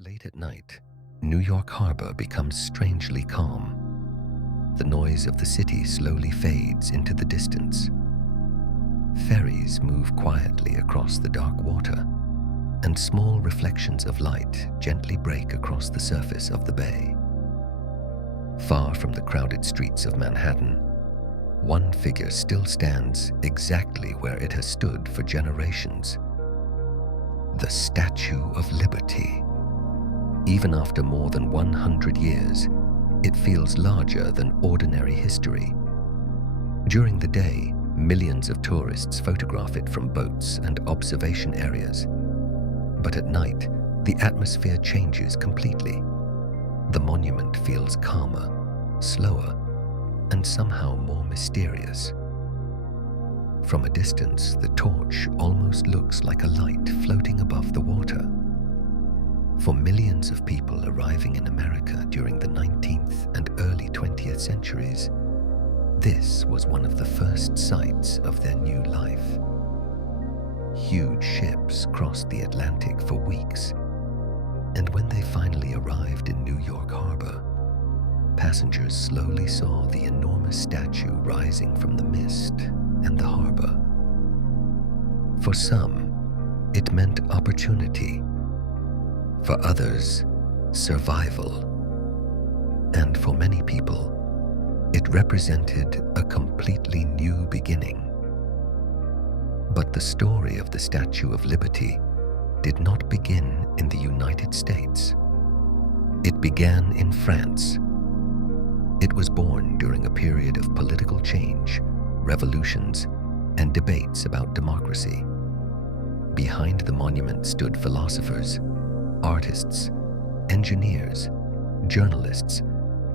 Late at night, New York Harbor becomes strangely calm. The noise of the city slowly fades into the distance. Ferries move quietly across the dark water, and small reflections of light gently break across the surface of the bay. Far from the crowded streets of Manhattan, one figure still stands exactly where it has stood for generations: the Statue of Liberty. Even after more than 100 years, it feels larger than ordinary history. During the day, millions of tourists photograph it from boats and observation areas. But at night, the atmosphere changes completely. The monument feels calmer, slower, and somehow more mysterious. From a distance, the torch almost looks like a light floating above the water. For millions of people arriving in America during the 19th and early 20th centuries, this was one of the first sights of their new life. Huge ships crossed the Atlantic for weeks, and when they finally arrived in New York Harbor, passengers slowly saw the enormous statue rising from the mist and the harbor. For some, it meant opportunity. For others, survival. And for many people, it represented a completely new beginning. But the story of the Statue of Liberty did not begin in the United States. It began in France. It was born during a period of political change, revolutions, and debates about democracy. Behind the monument stood philosophers, artists, engineers, journalists,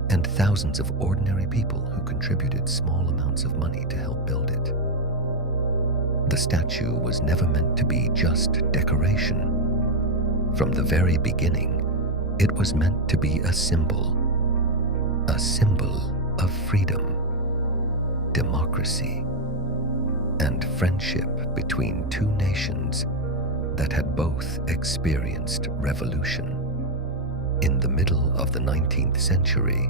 and thousands of ordinary people who contributed small amounts of money to help build it. The statue was never meant to be just decoration. From the very beginning, it was meant to be a symbol of freedom, democracy, and friendship between two nations that had both experienced revolution. In the middle of the 19th century,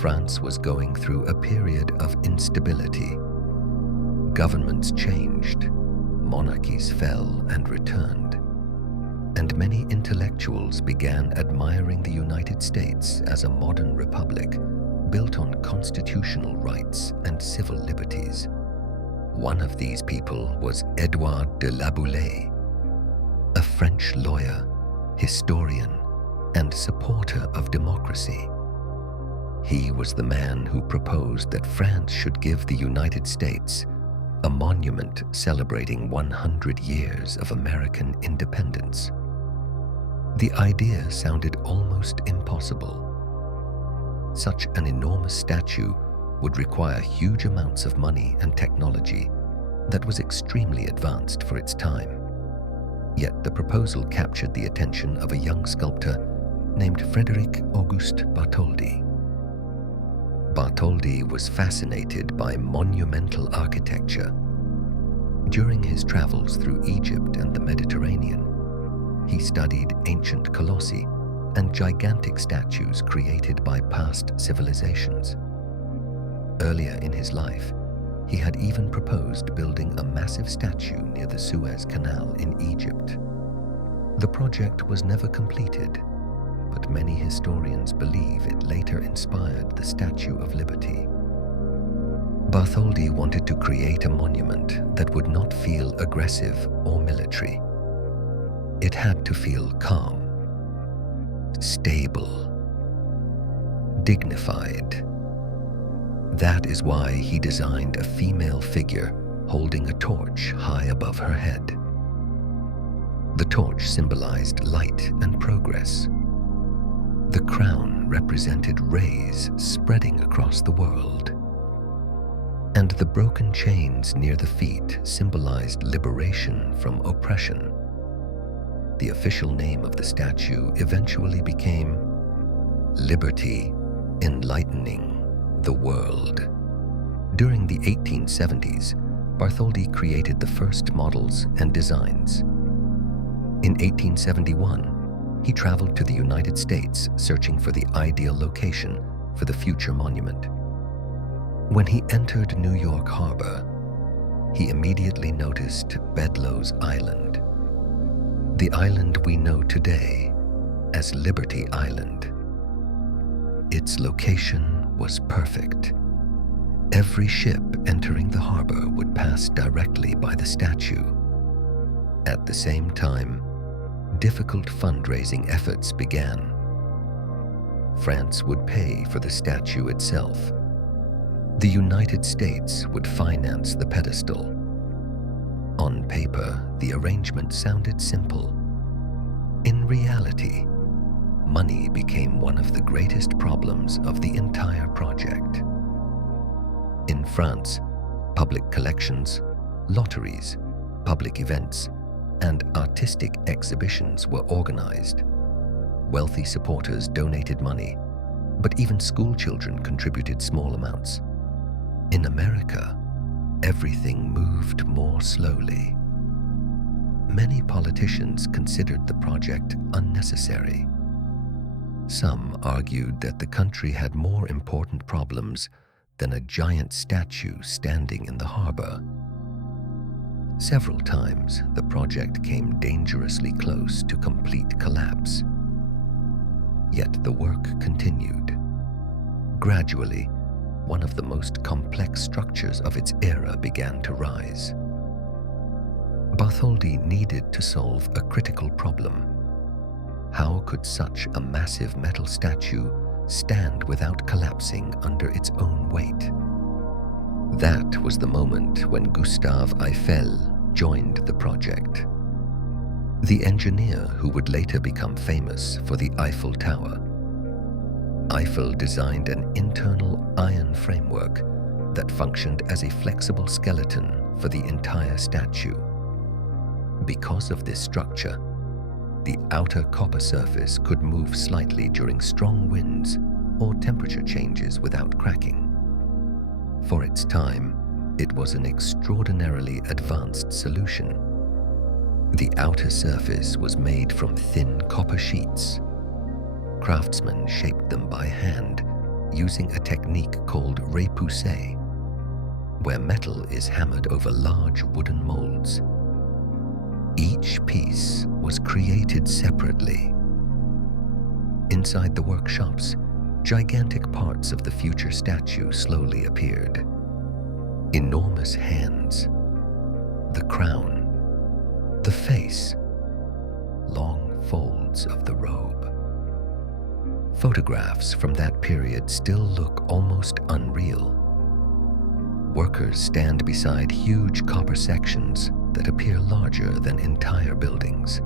France was going through a period of instability. Governments changed, monarchies fell and returned, and many intellectuals began admiring the United States as a modern republic built on constitutional rights and civil liberties. One of these people was Édouard de La Boulaye, a French lawyer, historian, and supporter of democracy. He was the man who proposed that France should give the United States a monument celebrating 100 years of American independence. The idea sounded almost impossible. Such an enormous statue would require huge amounts of money and technology that was extremely advanced for its time. Yet the proposal captured the attention of a young sculptor named Frédéric Auguste Bartholdi. Bartholdi was fascinated by monumental architecture. During his travels through Egypt and the Mediterranean, he studied ancient colossi and gigantic statues created by past civilizations. Earlier in his life, he had even proposed building a massive statue near the Suez Canal in Egypt. The project was never completed, but many historians believe it later inspired the Statue of Liberty. Bartholdi wanted to create a monument that would not feel aggressive or military. It had to feel calm, stable, dignified. That is why he designed a female figure holding a torch high above her head. The torch symbolized light and progress. The crown represented rays spreading across the world. And the broken chains near the feet symbolized liberation from oppression. The official name of the statue eventually became Liberty Enlightening the World. During the 1870s, Bartholdi created the first models and designs. In 1871, he traveled to the United States searching for the ideal location for the future monument. When he entered New York Harbor, he immediately noticed Bedloe's Island, the island we know today as Liberty Island. Its location was perfect. Every ship entering the harbor would pass directly by the statue. At the same time, difficult fundraising efforts began. France would pay for the statue itself. The United States would finance the pedestal. On paper, the arrangement sounded simple. In reality, money became one of the greatest problems of the entire project. In France, public collections, lotteries, public events, and artistic exhibitions were organized. Wealthy supporters donated money, but even school children contributed small amounts. In America, everything moved more slowly. Many politicians considered the project unnecessary. Some argued that the country had more important problems than a giant statue standing in the harbor. Several times, the project came dangerously close to complete collapse. Yet the work continued. Gradually, one of the most complex structures of its era began to rise. Bartholdi needed to solve a critical problem. How could such a massive metal statue stand without collapsing under its own weight? That was the moment when Gustave Eiffel joined the project. The engineer who would later become famous for the Eiffel Tower. Eiffel designed an internal iron framework that functioned as a flexible skeleton for the entire statue. Because of this structure, the outer copper surface could move slightly during strong winds or temperature changes without cracking. For its time, it was an extraordinarily advanced solution. The outer surface was made from thin copper sheets. Craftsmen shaped them by hand using a technique called repoussé, where metal is hammered over large wooden molds. Each piece was created separately. Inside the workshops, gigantic parts of the future statue slowly appeared. Enormous hands, the crown, the face, long folds of the robe. Photographs from that period still look almost unreal. Workers stand beside huge copper sections that appear larger than entire buildings.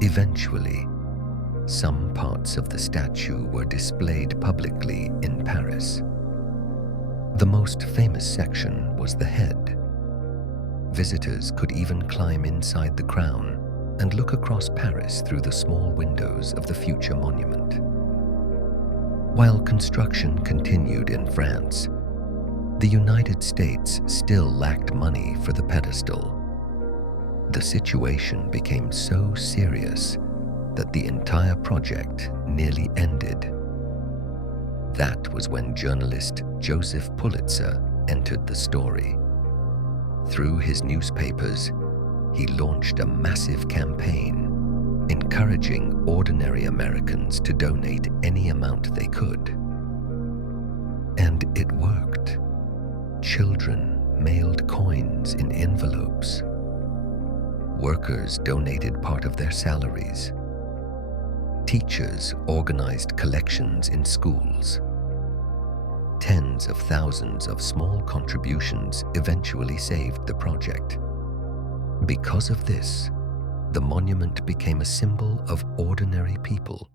Eventually, some parts of the statue were displayed publicly in Paris. The most famous section was the head. Visitors could even climb inside the crown and look across Paris through the small windows of the future monument. While construction continued in France, the United States still lacked money for the pedestal. The situation became so serious that the entire project nearly ended. That was when journalist Joseph Pulitzer entered the story. Through his newspapers, he launched a massive campaign encouraging ordinary Americans to donate any amount they could. And it worked. Children mailed coins in envelopes. Workers donated part of their salaries. Teachers organized collections in schools. Tens of thousands of small contributions eventually saved the project. Because of this, the monument became a symbol of ordinary people,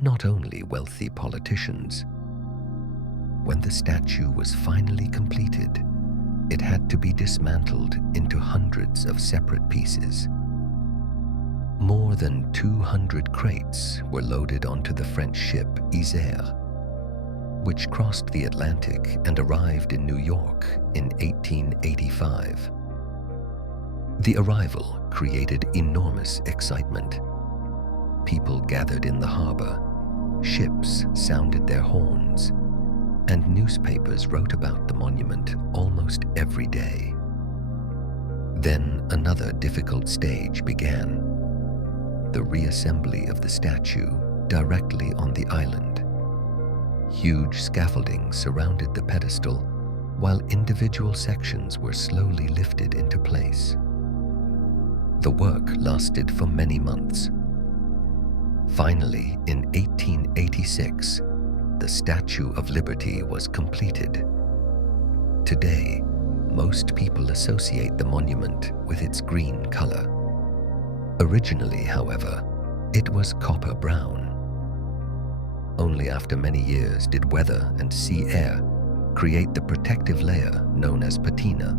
not only wealthy politicians. When the statue was finally completed, it had to be dismantled into hundreds of separate pieces. More than 200 crates were loaded onto the French ship Isère, which crossed the Atlantic and arrived in New York in 1885. The arrival created enormous excitement. People gathered in the harbor, ships sounded their horns, and newspapers wrote about the monument almost every day. Then another difficult stage began: the reassembly of the statue directly on the island. Huge scaffolding surrounded the pedestal, while individual sections were slowly lifted into place. The work lasted for many months. Finally, in 1886, the Statue of Liberty was completed. Today, most people associate the monument with its green color. Originally, however, it was copper brown. Only after many years did weather and sea air create the protective layer known as patina,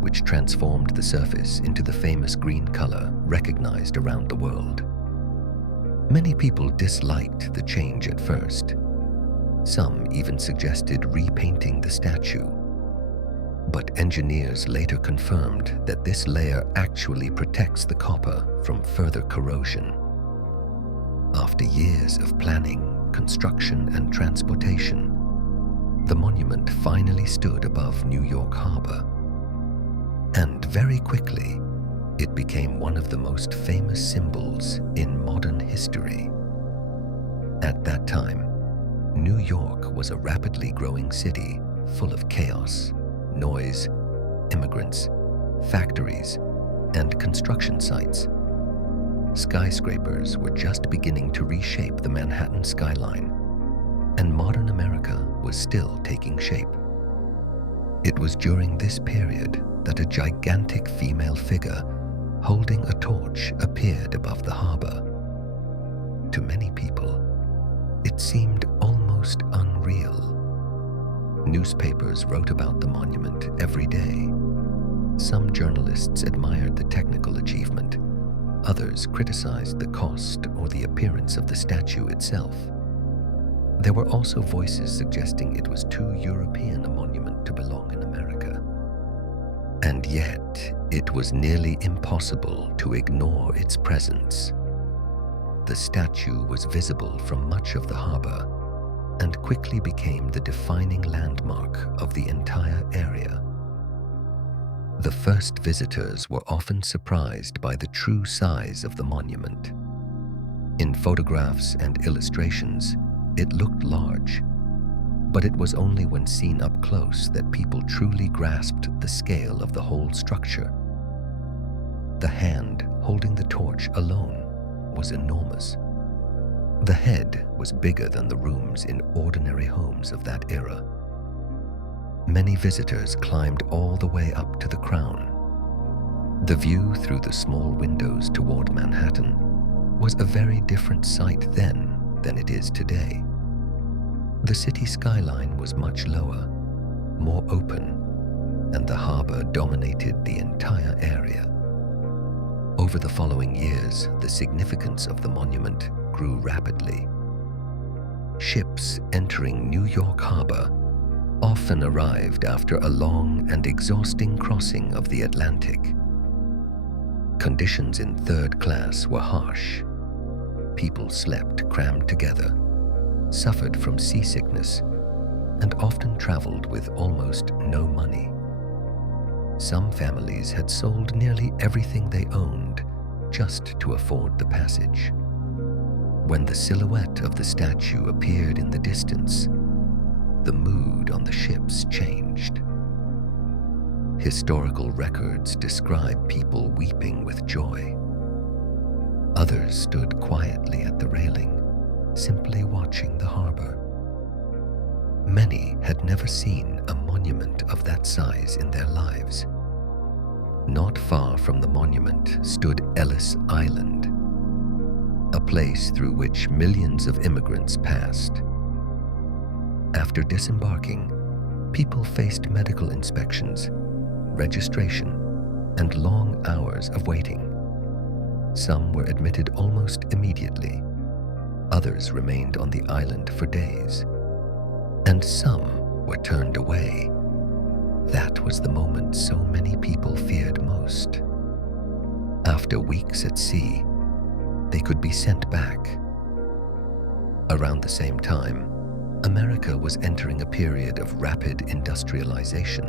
which transformed the surface into the famous green color recognized around the world. Many people disliked the change at first. Some even suggested repainting the statue. But engineers later confirmed that this layer actually protects the copper from further corrosion. After years of planning, construction, and transportation, the monument finally stood above New York Harbor. And very quickly, it became one of the most famous symbols in modern history. At that time, New York was a rapidly growing city full of chaos, noise, immigrants, factories, and construction sites. Skyscrapers were just beginning to reshape the Manhattan skyline, and modern America was still taking shape. It was during this period that a gigantic female figure holding a torch appeared above the harbor. To many people, it seemed almost unreal. Newspapers wrote about the monument every day. Some journalists admired the technical achievement. Others criticized the cost or the appearance of the statue itself. There were also voices suggesting it was too European a monument to belong in America. And yet, it was nearly impossible to ignore its presence. The statue was visible from much of the harbor and quickly became the defining landmark of the entire area. The first visitors were often surprised by the true size of the monument. In photographs and illustrations, it looked large, but it was only when seen up close that people truly grasped the scale of the whole structure. The hand holding the torch alone was enormous. The head was bigger than the rooms in ordinary homes of that era. Many visitors climbed all the way up to the crown. The view through the small windows toward Manhattan was a very different sight then than it is today. The city skyline was much lower, more open, and the harbor dominated the entire area. Over the following years, the significance of the monument grew rapidly. Ships entering New York Harbor often arrived after a long and exhausting crossing of the Atlantic. Conditions in third class were harsh. People slept crammed together, suffered from seasickness, and often traveled with almost no money. Some families had sold nearly everything they owned just to afford the passage. When the silhouette of the statue appeared in the distance, the mood on the ships changed. Historical records describe people weeping with joy. Others stood quietly at the railing, simply watching the harbor. Many had never seen a monument of that size in their lives. Not far from the monument stood Ellis Island, a place through which millions of immigrants passed. After disembarking, people faced medical inspections, registration, and long hours of waiting. Some were admitted almost immediately. Others remained on the island for days. And some were turned away. That was the moment so many people feared most. After weeks at sea, they could be sent back. Around the same time, America was entering a period of rapid industrialization.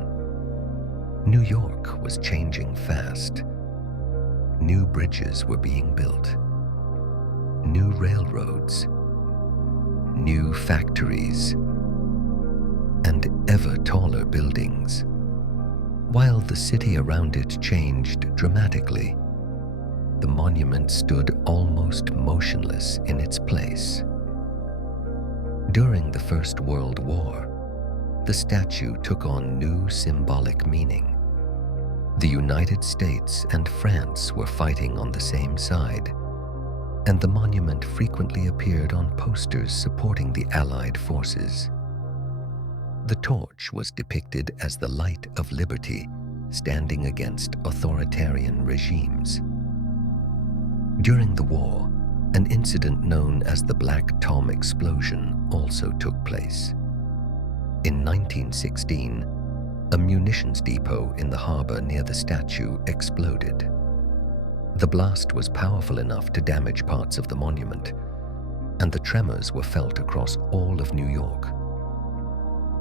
New York was changing fast. New bridges were being built, new railroads, new factories, and ever taller buildings. While the city around it changed dramatically, the monument stood almost motionless in its place. During the First World War, the statue took on new symbolic meaning. The United States and France were fighting on the same side, and the monument frequently appeared on posters supporting the Allied forces. The torch was depicted as the light of liberty, standing against authoritarian regimes. During the war, an incident known as the Black Tom explosion also took place. In 1916, a munitions depot in the harbor near the statue exploded. The blast was powerful enough to damage parts of the monument, and the tremors were felt across all of New York.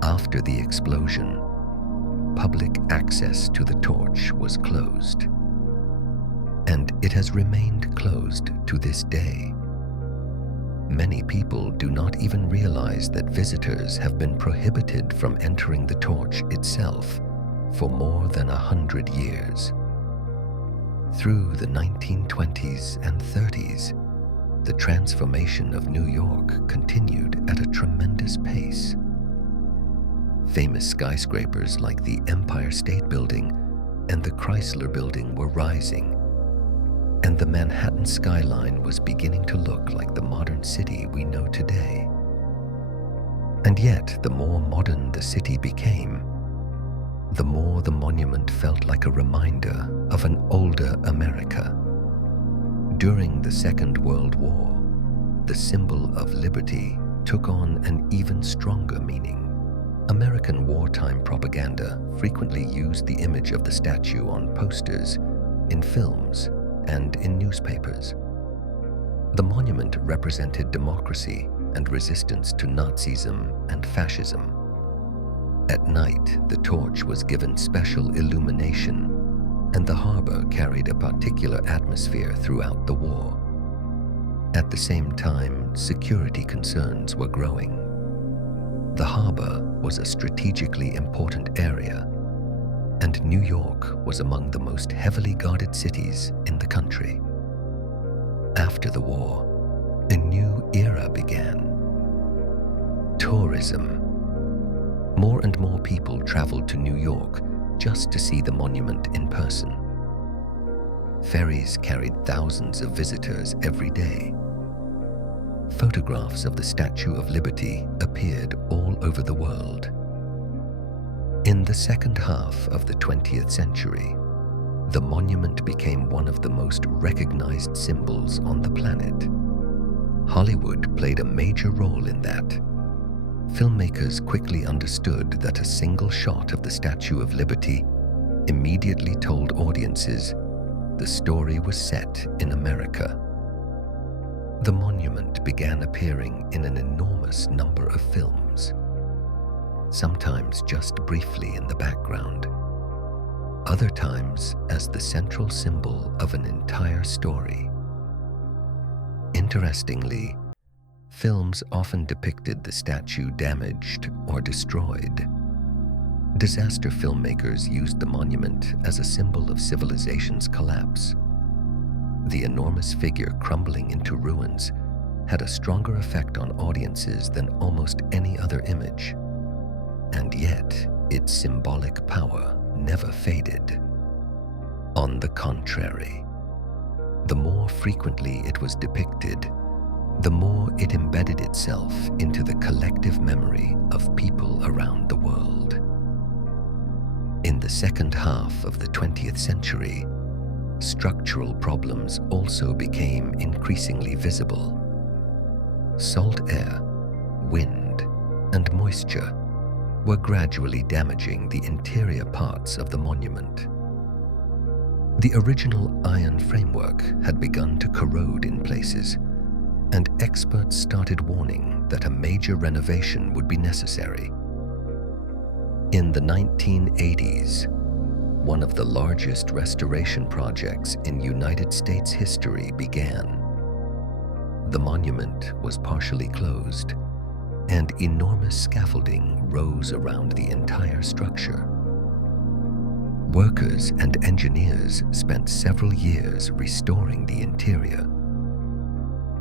After the explosion, public access to the torch was closed, and it has remained closed to this day. Many people do not even realize that visitors have been prohibited from entering the torch itself for more than 100 years. Through the 1920s and 30s, the transformation of New York continued at a tremendous pace. Famous skyscrapers like the Empire State Building and the Chrysler Building were rising, and the Manhattan skyline was beginning to look like the modern city we know today. And yet, the more modern the city became, the more the monument felt like a reminder of an older America. During the Second World War, the symbol of liberty took on an even stronger meaning. American wartime propaganda frequently used the image of the statue on posters, in films, and in newspapers. The monument represented democracy and resistance to Nazism and fascism. At night, the torch was given special illumination, and the harbor carried a particular atmosphere throughout the war. At the same time, security concerns were growing. The harbor was a strategically important area, and New York was among the most heavily guarded cities in the country. After the war, a new era began. Tourism. More and more people traveled to New York just to see the monument in person. Ferries carried thousands of visitors every day. Photographs of the Statue of Liberty appeared all over the world. In the second half of the 20th century, the monument became one of the most recognized symbols on the planet. Hollywood played a major role in that. Filmmakers quickly understood that a single shot of the Statue of Liberty immediately told audiences the story was set in America. The monument began appearing in an enormous number of films, sometimes just briefly in the background, other times as the central symbol of an entire story. Interestingly, films often depicted the statue damaged or destroyed. Disaster filmmakers used the monument as a symbol of civilization's collapse. The enormous figure crumbling into ruins had a stronger effect on audiences than almost any other image. And yet, its symbolic power never faded. On the contrary, the more frequently it was depicted, the more it embedded itself into the collective memory of people around the world. In the second half of the 20th century, structural problems also became increasingly visible. Salt air, wind, and moisture were gradually damaging the interior parts of the monument. The original iron framework had begun to corrode in places, and experts started warning that a major renovation would be necessary. In the 1980s, one of the largest restoration projects in United States history began. The monument was partially closed, and enormous scaffolding rose around the entire structure. Workers and engineers spent several years restoring the interior.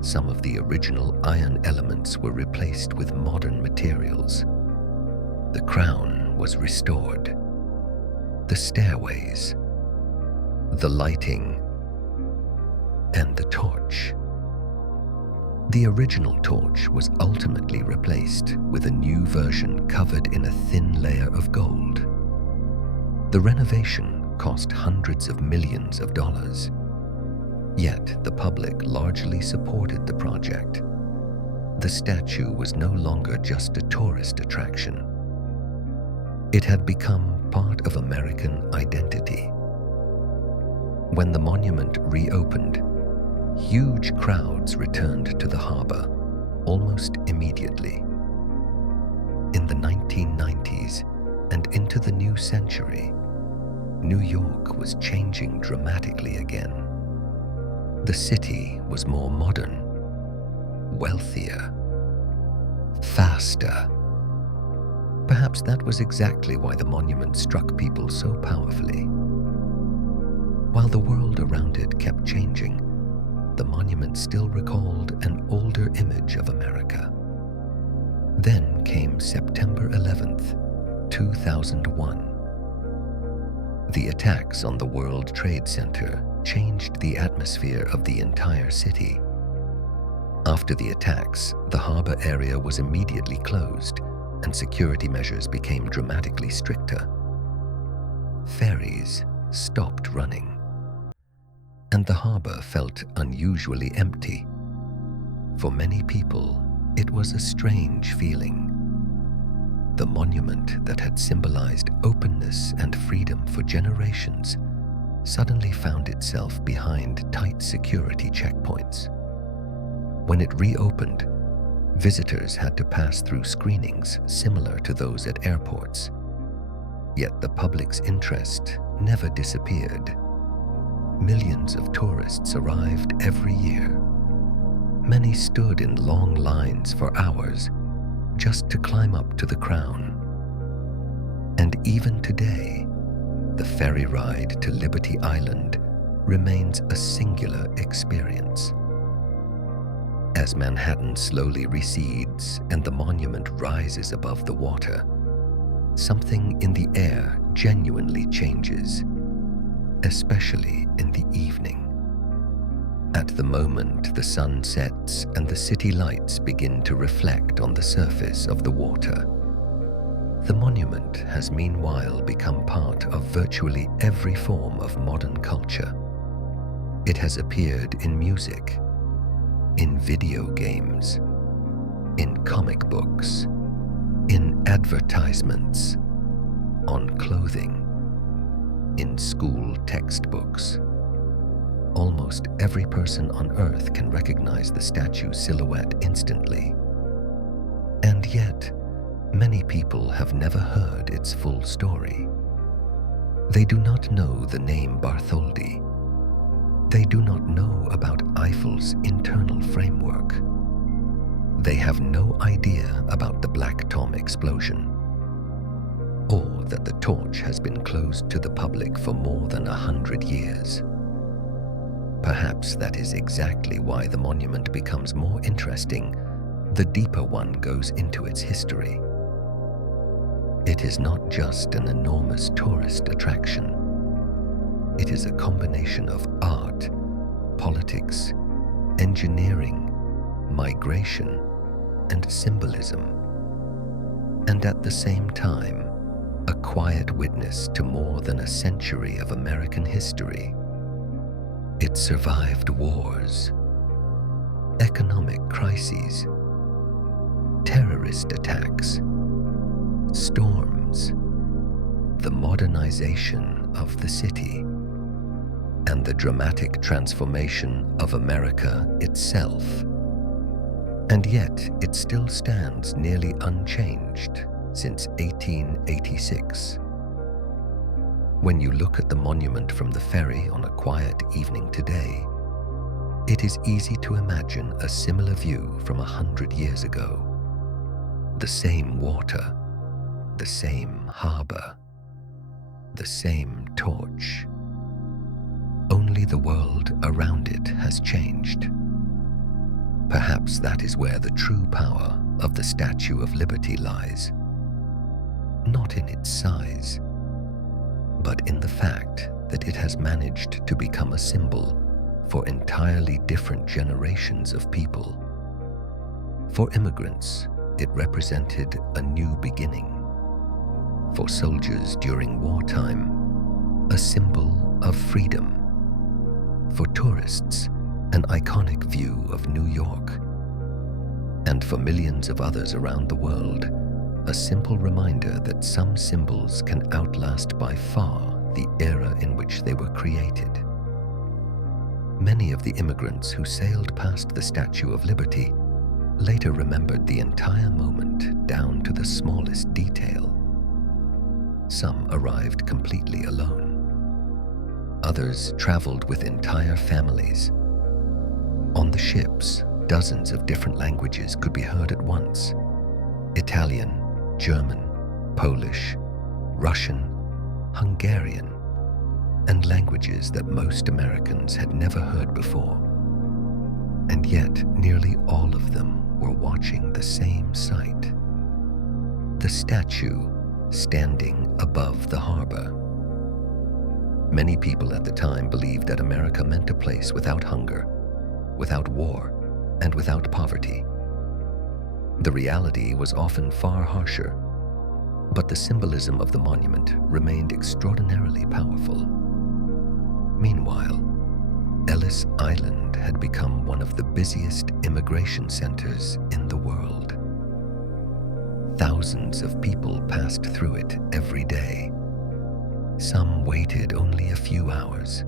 Some of the original iron elements were replaced with modern materials. The crown was restored. The stairways, the lighting, and the torch. The original torch was ultimately replaced with a new version covered in a thin layer of gold. The renovation cost hundreds of millions of dollars. Yet the public largely supported the project. The statue was no longer just a tourist attraction. It had become part of American identity. When the monument reopened, huge crowds returned to the harbor almost immediately. In the 1990s and into the new century, New York was changing dramatically again. The city was more modern, wealthier, faster. Perhaps that was exactly why the monument struck people so powerfully. While the world around it kept changing, the monument still recalled an older image of America. Then came September 11th, 2001. The attacks on the World Trade Center changed the atmosphere of the entire city. After the attacks, the harbor area was immediately closed, and security measures became dramatically stricter. Ferries stopped running, and the harbor felt unusually empty. For many people, it was a strange feeling. The monument that had symbolized openness and freedom for generations suddenly found itself behind tight security checkpoints. When it reopened, visitors had to pass through screenings similar to those at airports. Yet the public's interest never disappeared. Millions of tourists arrived every year. Many stood in long lines for hours just to climb up to the crown. And even today, the ferry ride to Liberty Island remains a singular experience. As Manhattan slowly recedes and the monument rises above the water, something in the air genuinely changes, especially in the evening. At the moment the sun sets and the city lights begin to reflect on the surface of the water, the monument has meanwhile become part of virtually every form of modern culture. It has appeared in music, in video games, in comic books, in advertisements, on clothing, in school textbooks. Almost every person on Earth can recognize the statue's silhouette instantly. And yet, many people have never heard its full story. They do not know the name Bartholdi. They do not know about Eiffel's internal framework. They have no idea about the Black Tom explosion, or that the torch has been closed to the public for more than 100 years. Perhaps that is exactly why the monument becomes more interesting the deeper one goes into its history. It is not just an enormous tourist attraction. It is a combination of art, politics, engineering, migration, and symbolism. And at the same time, a quiet witness to more than a century of American history. It survived wars, economic crises, terrorist attacks, storms, the modernization of the city, and the dramatic transformation of America itself. And yet it still stands nearly unchanged since 1886. When you look at the monument from the ferry on a quiet evening today, it is easy to imagine a similar view from 100 years ago. The same water, the same harbor, the same torch. Only the world around it has changed. Perhaps that is where the true power of the Statue of Liberty lies. Not in its size, but in the fact that it has managed to become a symbol for entirely different generations of people. For immigrants, it represented a new beginning. For soldiers during wartime, a symbol of freedom. For tourists, an iconic view of New York. And for millions of others around the world, a simple reminder that some symbols can outlast by far the era in which they were created. Many of the immigrants who sailed past the Statue of Liberty later remembered the entire moment down to the smallest detail. Some arrived completely alone. Others traveled with entire families. On the ships, dozens of different languages could be heard at once: Italian, German, Polish, Russian, Hungarian, and languages that most Americans had never heard before. And yet, nearly all of them were watching the same sight: the statue standing above the harbor. Many people at the time believed that America meant a place without hunger, without war, and without poverty. The reality was often far harsher, but the symbolism of the monument remained extraordinarily powerful. Meanwhile, Ellis Island had become one of the busiest immigration centers in the world. Thousands of people passed through it every day. Some waited only a few hours,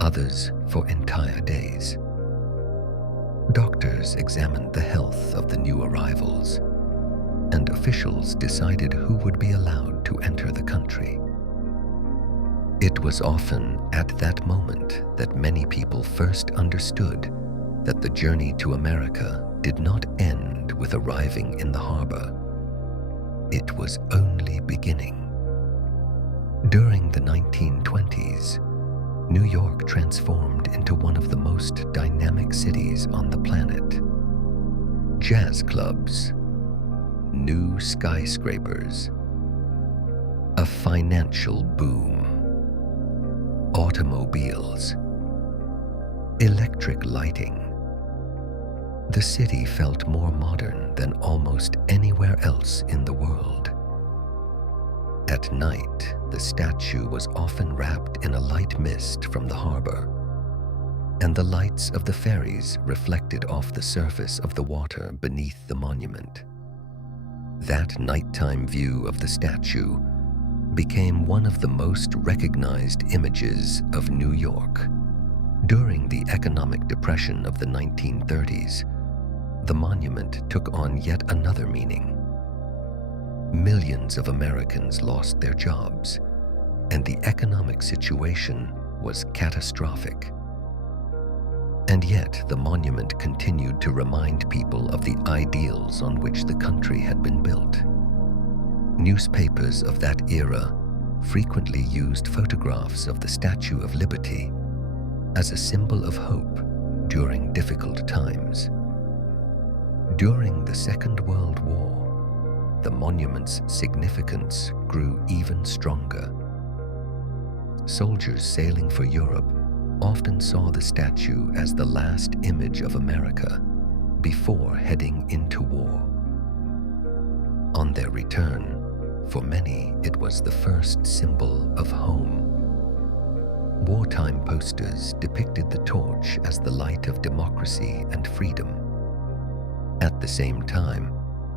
others for entire days. Doctors examined the health of the new arrivals, and officials decided who would be allowed to enter the country. It was often at that moment that many people first understood that the journey to America did not end with arriving in the harbor. It was only beginning. During the 1920s, New York transformed into one of the most dynamic cities on the planet. Jazz clubs, new skyscrapers, a financial boom, automobiles, electric lighting. The city felt more modern than almost anywhere else in the world. At night, the statue was often wrapped in a light mist from the harbor, and the lights of the ferries reflected off the surface of the water beneath the monument. That nighttime view of the statue became one of the most recognized images of New York. During the economic depression of the 1930s, the monument took on yet another meaning. Millions of Americans lost their jobs, and the economic situation was catastrophic. And yet, the monument continued to remind people of the ideals on which the country had been built. Newspapers of that era frequently used photographs of the Statue of Liberty as a symbol of hope during difficult times. During the Second World War, the monument's significance grew even stronger. Soldiers sailing for Europe often saw the statue as the last image of America before heading into war. On their return, for many, it was the first symbol of home. Wartime posters depicted the torch as the light of democracy and freedom. At the same time,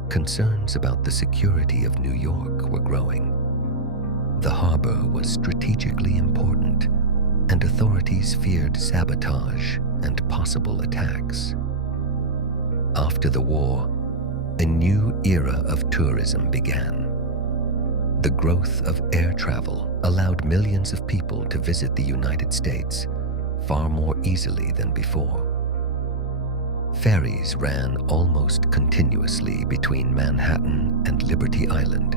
concerns about the security of New York were growing. The harbor was strategically important, and authorities feared sabotage and possible attacks. After the war, a new era of tourism began. The growth of air travel allowed millions of people to visit the United States far more easily than before. Ferries ran almost continuously between Manhattan and Liberty Island.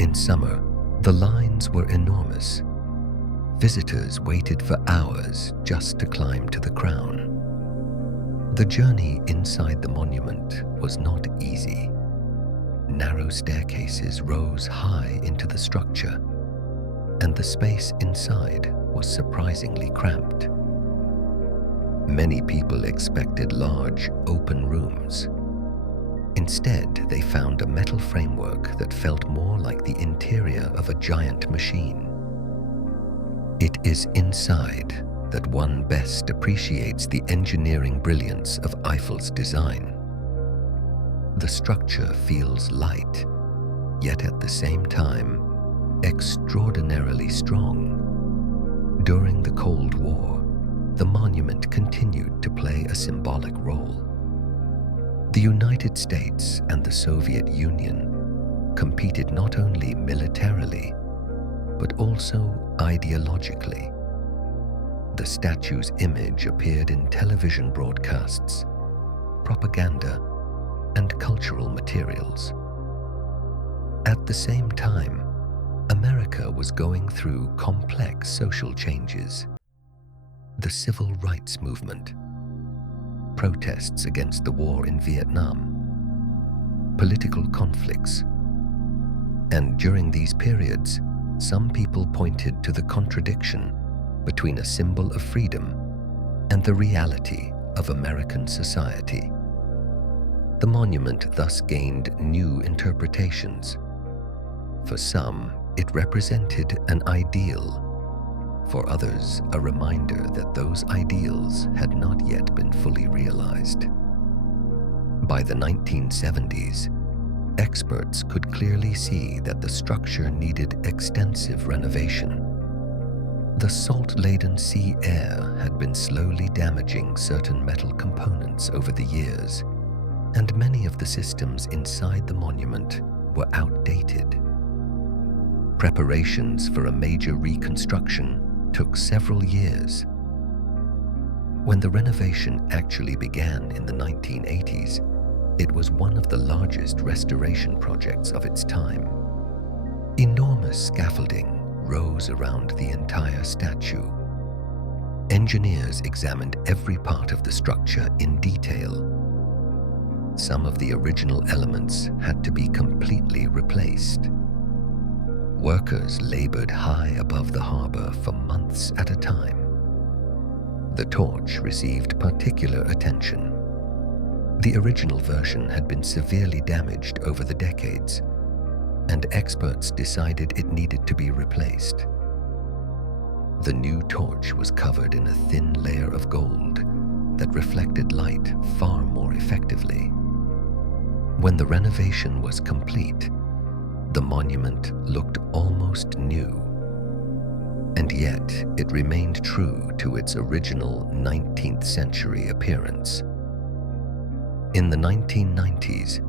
In summer, the lines were enormous. Visitors waited for hours just to climb to the crown. The journey inside the monument was not easy. Narrow staircases rose high into the structure, and the space inside was surprisingly cramped. Many people expected large, open rooms. Instead, they found a metal framework that felt more like the interior of a giant machine. It is inside that one best appreciates the engineering brilliance of Eiffel's design. The structure feels light, yet at the same time, extraordinarily strong. During the Cold War, the monument continued to play a symbolic role. The United States and the Soviet Union competed not only militarily, but also ideologically. The statue's image appeared in television broadcasts, propaganda, and cultural materials. At the same time, America was going through complex social changes. The civil rights movement, protests against the war in Vietnam, political conflicts. And during these periods, some people pointed to the contradiction between a symbol of freedom and the reality of American society. The monument thus gained new interpretations. For some, it represented an ideal. For others, a reminder that those ideals had not yet been fully realized. By the 1970s, experts could clearly see that the structure needed extensive renovation. The salt-laden sea air had been slowly damaging certain metal components over the years, and many of the systems inside the monument were outdated. Preparations for a major reconstruction took several years. When the renovation actually began in the 1980s, it was one of the largest restoration projects of its time. Enormous scaffolding rose around the entire statue. Engineers examined every part of the structure in detail. Some of the original elements had to be completely replaced. Workers labored high above the harbor for months at a time. The torch received particular attention. The original version had been severely damaged over the decades, and experts decided it needed to be replaced. The new torch was covered in a thin layer of gold that reflected light far more effectively. When the renovation was complete, the monument looked almost new, and yet it remained true to its original 19th century appearance. In the 1990s,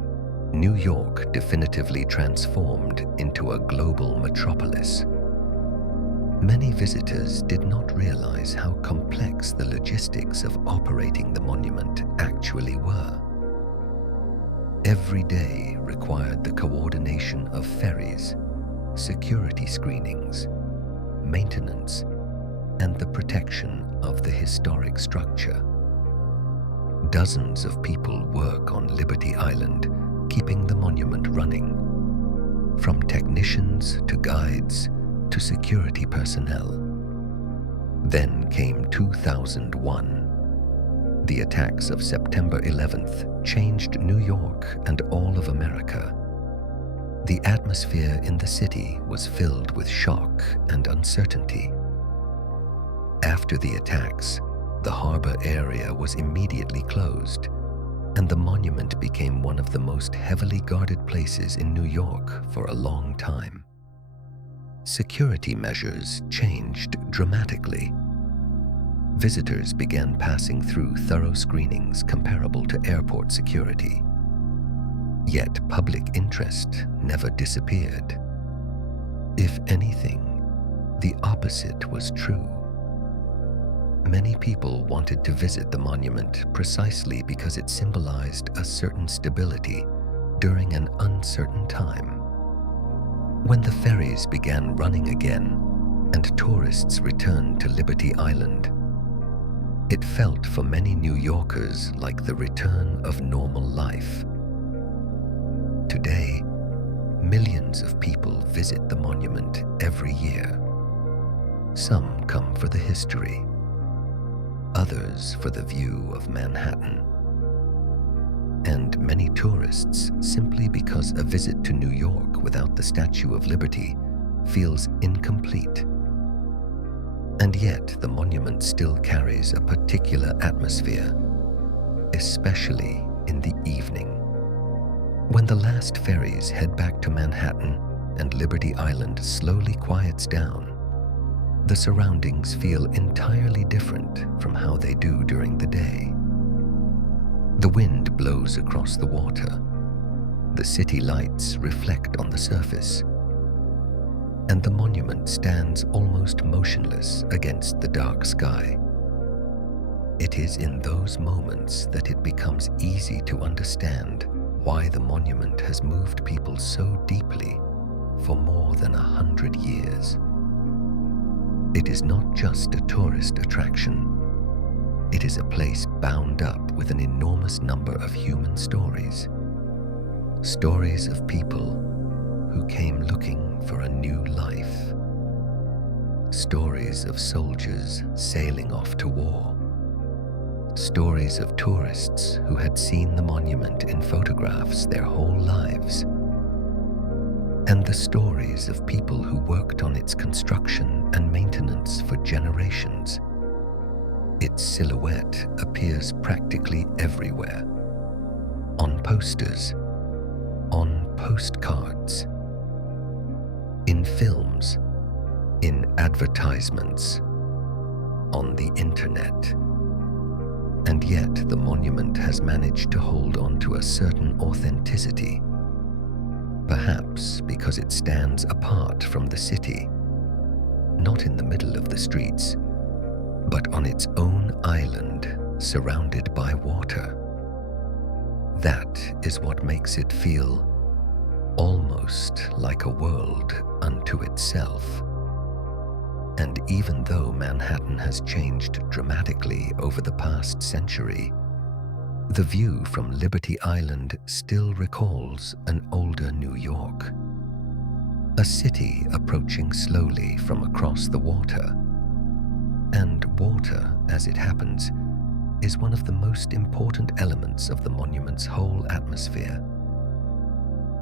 New York definitively transformed into a global metropolis. Many visitors did not realize how complex the logistics of operating the monument actually were. Every day required the coordination of ferries, security screenings, maintenance, and the protection of the historic structure. Dozens of people work on Liberty Island, keeping the monument running, from technicians to guides to security personnel. Then came 2001. The attacks of September 11th changed New York and all of America. The atmosphere in the city was filled with shock and uncertainty. After the attacks, the harbor area was immediately closed, and the monument became one of the most heavily guarded places in New York for a long time. security measures changed dramatically. Visitors began passing through thorough screenings comparable to airport security. Yet public interest never disappeared. If anything, the opposite was true. Many people wanted to visit the monument precisely because it symbolized a certain stability during an uncertain time. When the ferries began running again and tourists returned to Liberty Island, it felt for many New Yorkers like the return of normal life. Today, millions of people visit the monument every year. Some come for the history, others for the view of Manhattan, and many tourists simply because a visit to New York without the Statue of Liberty feels incomplete. And yet the monument still carries a particular atmosphere, especially in the evening. When the last ferries head back to Manhattan and Liberty Island slowly quiets down, the surroundings feel entirely different from how they do during the day. The wind blows across the water, the city lights reflect on the surface, and the monument stands almost motionless against the dark sky. It is in those moments that it becomes easy to understand why the monument has moved people so deeply for more than 100 years. It is not just a tourist attraction. It is a place bound up with an enormous number of human stories. Stories of people who came looking for a new life. Stories of soldiers sailing off to war. Stories of tourists who had seen the monument in photographs their whole lives. And the stories of people who worked on its construction and maintenance for generations. Its silhouette appears practically everywhere. On posters, on postcards, in films, in advertisements, on the internet. And yet the monument has managed to hold on to a certain authenticity, perhaps because it stands apart from the city, not in the middle of the streets, but on its own island surrounded by water. That is what makes it feel almost like a world unto itself. And even though Manhattan has changed dramatically over the past century, the view from Liberty Island still recalls an older New York, a city approaching slowly from across the water. And water, as it happens, is one of the most important elements of the monument's whole atmosphere.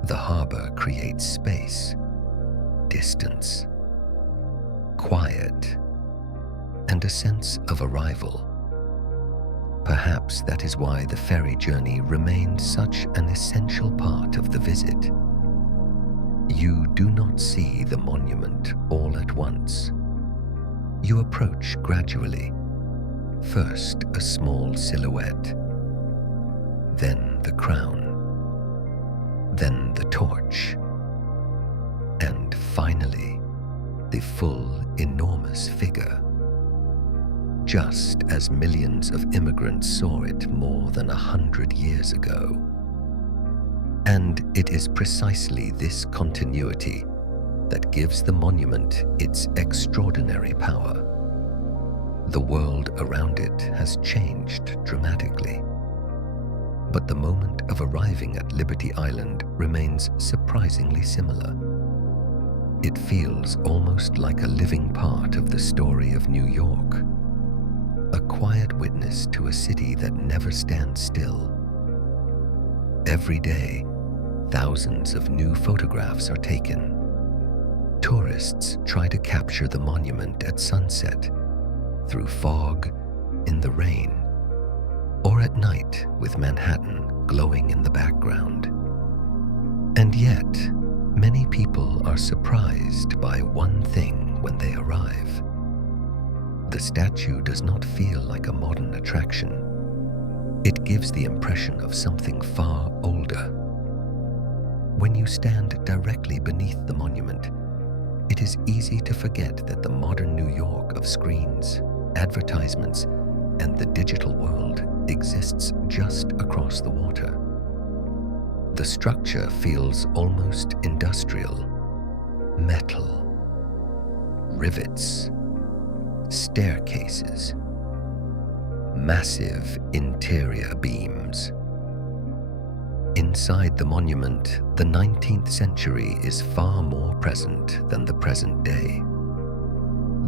The harbor creates space, distance, quiet, and a sense of arrival. Perhaps that is why the ferry journey remained such an essential part of the visit. You do not see the monument all at once. You approach gradually. First a small silhouette, then the crown, then the torch, and finally the full, enormous figure, just as millions of immigrants saw it more than 100 years ago. And it is precisely this continuity that gives the monument its extraordinary power. The world around it has changed dramatically, but the moment of arriving at Liberty Island remains surprisingly similar. It feels almost like a living part of the story of New York, a quiet witness to a city that never stands still. Every day, thousands of new photographs are taken. Tourists try to capture the monument at sunset, through fog, in the rain, or at night with Manhattan glowing in the background. And yet, Many people are surprised by one thing when they arrive. The statue does not feel like a modern attraction. It gives the impression of something far older. When you stand directly beneath the monument, it is easy to forget that the modern New York of screens, advertisements, and the digital world exists just across the water. The structure feels almost industrial. Metal, rivets, staircases, massive interior beams. Inside the monument, the 19th century is far more present than the present day.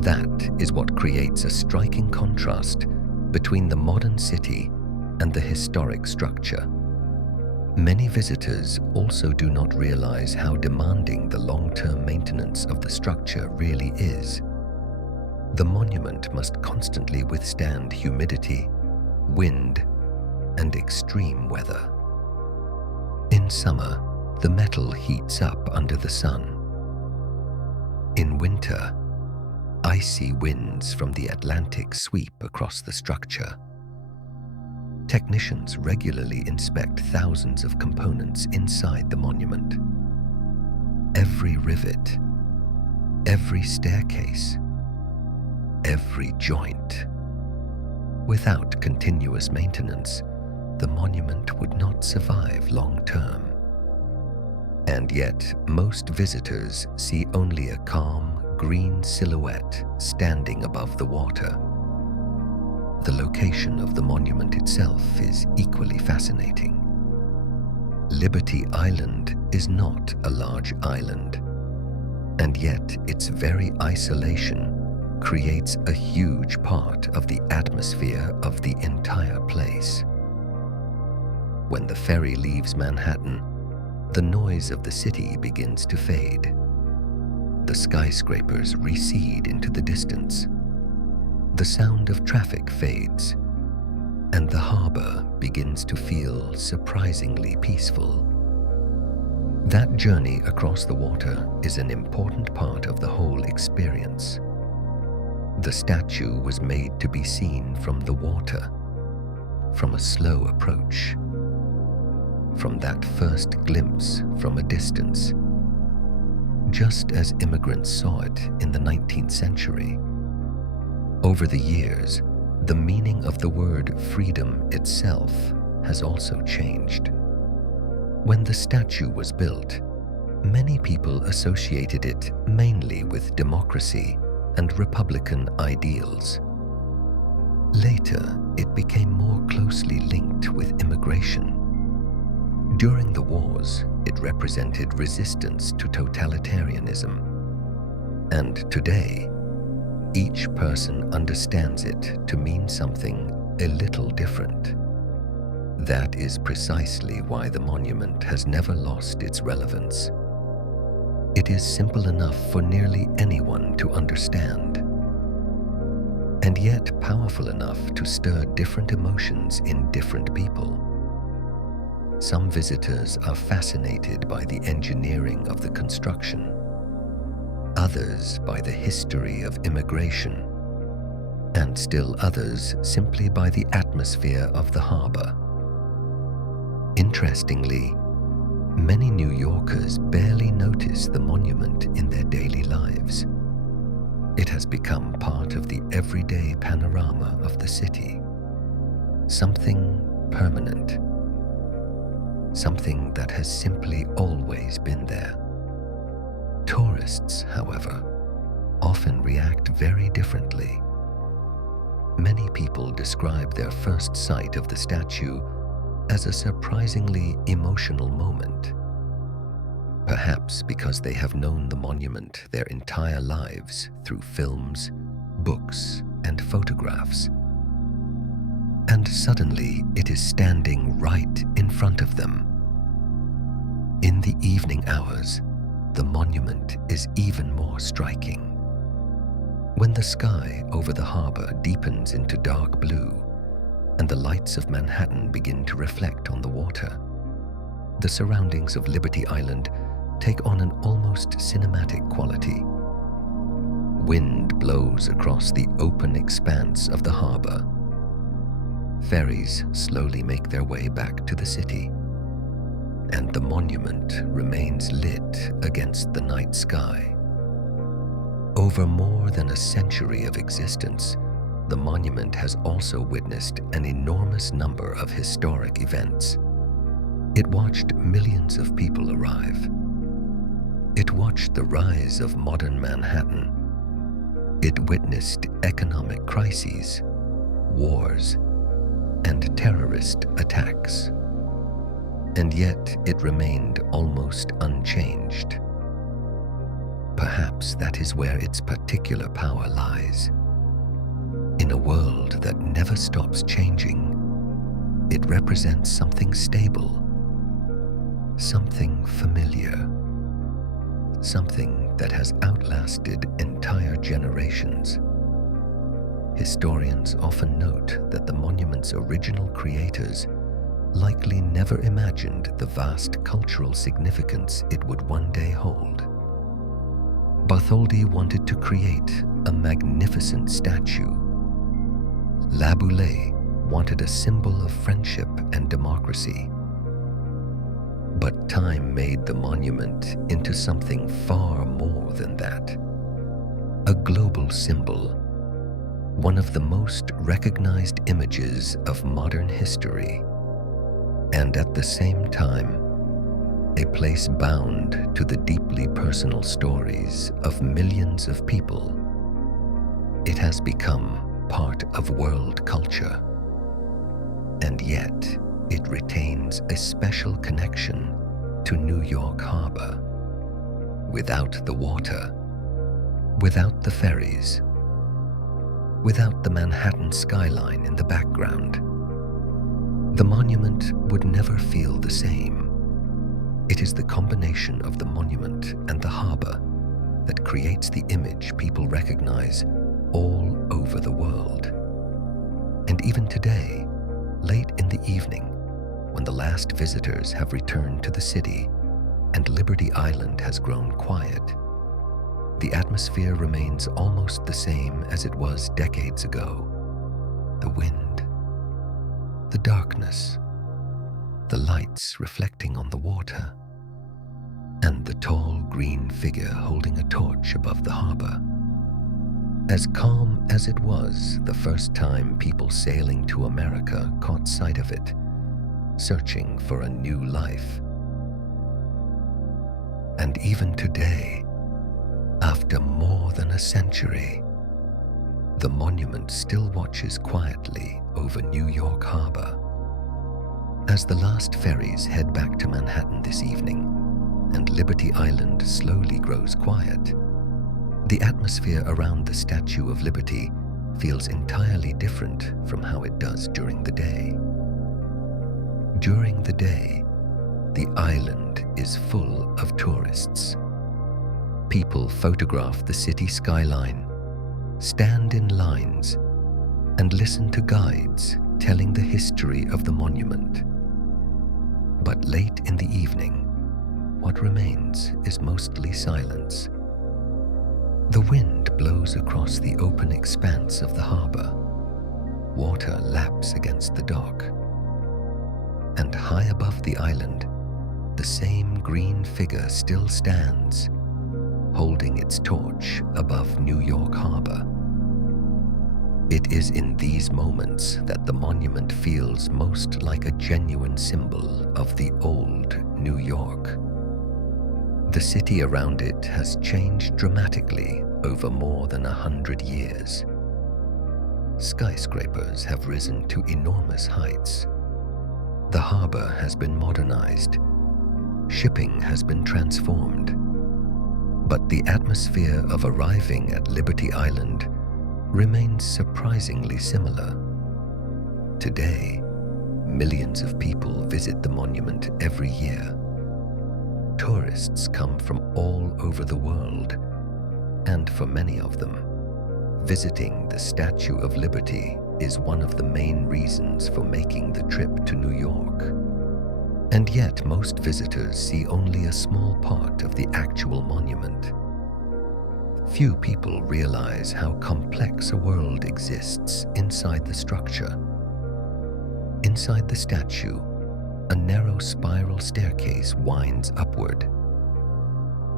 That is what creates a striking contrast between the modern city and the historic structure. Many visitors also do not realize how demanding the long-term maintenance of the structure really is. The monument must constantly withstand humidity, wind, and extreme weather. In summer, the metal heats up under the sun. In winter, icy winds from the Atlantic sweep across the structure. Technicians regularly inspect thousands of components inside the monument. Every rivet, every staircase, every joint. Without continuous maintenance, the monument would not survive long term. And yet, most visitors see only a calm, green silhouette standing above the water. The location of the monument itself is equally fascinating. Liberty Island is not a large island, and yet its very isolation creates a huge part of the atmosphere of the entire place. When the ferry leaves Manhattan, the noise of the city begins to fade. The skyscrapers recede into the distance. The sound of traffic fades, and the harbor begins to feel surprisingly peaceful. That journey across the water is an important part of the whole experience. The statue was made to be seen from the water, from a slow approach, from that first glimpse from a distance, just as immigrants saw it in the 19th century. Over the years, the meaning of the word freedom itself has also changed. When the statue was built, many people associated it mainly with democracy and republican ideals. Later, it became more closely linked with immigration. During the wars, it represented resistance to totalitarianism. And today, each person understands it to mean something a little different. That is precisely why the monument has never lost its relevance. It is simple enough for nearly anyone to understand, and yet powerful enough to stir different emotions in different people. Some visitors are fascinated by the engineering of the construction, others by the history of immigration, and still others simply by the atmosphere of the harbor. Interestingly, many New Yorkers barely notice the monument in their daily lives. It has become part of the everyday panorama of the city, something permanent, something that has simply always been there. Tourists, however, often react very differently. Many people describe their first sight of the statue as a surprisingly emotional moment, perhaps because they have known the monument their entire lives through films, books, and photographs. And suddenly it is standing right in front of them. In the evening hours, the monument is even more striking. When the sky over the harbor deepens into dark blue and the lights of Manhattan begin to reflect on the water, the surroundings of Liberty Island take on an almost cinematic quality. Wind blows across the open expanse of the harbor. Ferries slowly make their way back to the city, and the monument remains lit against the night sky. Over more than a century of existence, the monument has also witnessed an enormous number of historic events. It watched millions of people arrive. It watched the rise of modern Manhattan. It witnessed economic crises, wars, and terrorist attacks. And yet it remained almost unchanged. Perhaps that is where its particular power lies. In a world that never stops changing, it represents something stable, something familiar, something that has outlasted entire generations. Historians often note that the monument's original creators likely never imagined the vast cultural significance it would one day hold. Bartholdi wanted to create a magnificent statue. Laboulaye wanted a symbol of friendship and democracy. But time made the monument into something far more than that. A global symbol, one of the most recognized images of modern history, and at the same time, a place bound to the deeply personal stories of millions of people. It has become part of world culture, and yet it retains a special connection to New York Harbor. Without the water, without the ferries, without the Manhattan skyline in the background, the monument would never feel the same. It is the combination of the monument and the harbor that creates the image people recognize all over the world. And even today, late in the evening, when the last visitors have returned to the city and Liberty Island has grown quiet, the atmosphere remains almost the same as it was decades ago. The wind, the darkness, the lights reflecting on the water, and the tall green figure holding a torch above the harbor. As calm as it was the first time people sailing to America caught sight of it, searching for a new life. And even today, after more than a century, the monument still watches quietly over New York Harbor. As the last ferries head back to Manhattan this evening, and Liberty Island slowly grows quiet, the atmosphere around the Statue of Liberty feels entirely different from how it does during the day. During the day, the island is full of tourists. People photograph the city skyline, stand in lines, and listen to guides telling the history of the monument. But late in the evening, what remains is mostly silence. The wind blows across the open expanse of the harbor. Water laps against the dock. And high above the island, the same green figure still stands, holding its torch above New York Harbor. It is in these moments that the monument feels most like a genuine symbol of the old New York. The city around it has changed dramatically over more than 100 years. Skyscrapers have risen to enormous heights. The harbor has been modernized. Shipping has been transformed. But the atmosphere of arriving at Liberty Island remains surprisingly similar. Today, millions of people visit the monument every year. Tourists come from all over the world, and for many of them, visiting the Statue of Liberty is one of the main reasons for making the trip to New York. And yet most visitors see only a small part of the actual monument. Few people realize how complex a world exists inside the structure. Inside the statue, a narrow spiral staircase winds upward.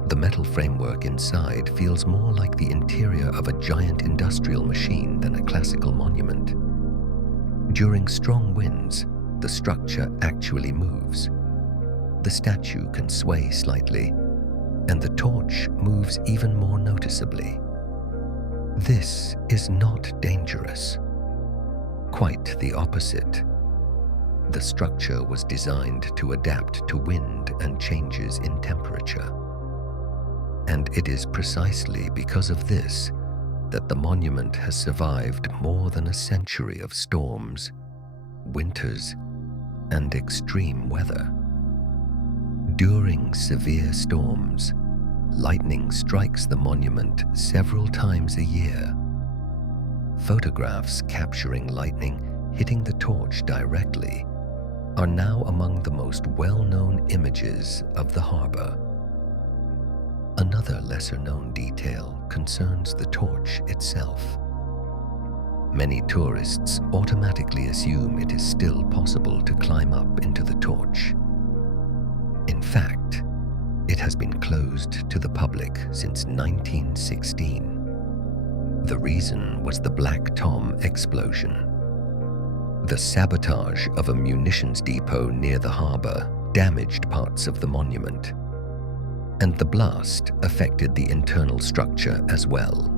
The metal framework inside feels more like the interior of a giant industrial machine than a classical monument. During strong winds, the structure actually moves. The statue can sway slightly, and the torch moves even more noticeably. This is not dangerous. Quite the opposite. The structure was designed to adapt to wind and changes in temperature. And it is precisely because of this that the monument has survived more than a century of storms, winters, and extreme weather. During severe storms, lightning strikes the monument several times a year. Photographs capturing lightning hitting the torch directly are now among the most well-known images of the harbor. Another lesser-known detail concerns the torch itself. Many tourists automatically assume it is still possible to climb up into the torch. In fact, it has been closed to the public since 1916. The reason was the Black Tom explosion. The sabotage of a munitions depot near the harbor damaged parts of the monument, and the blast affected the internal structure as well.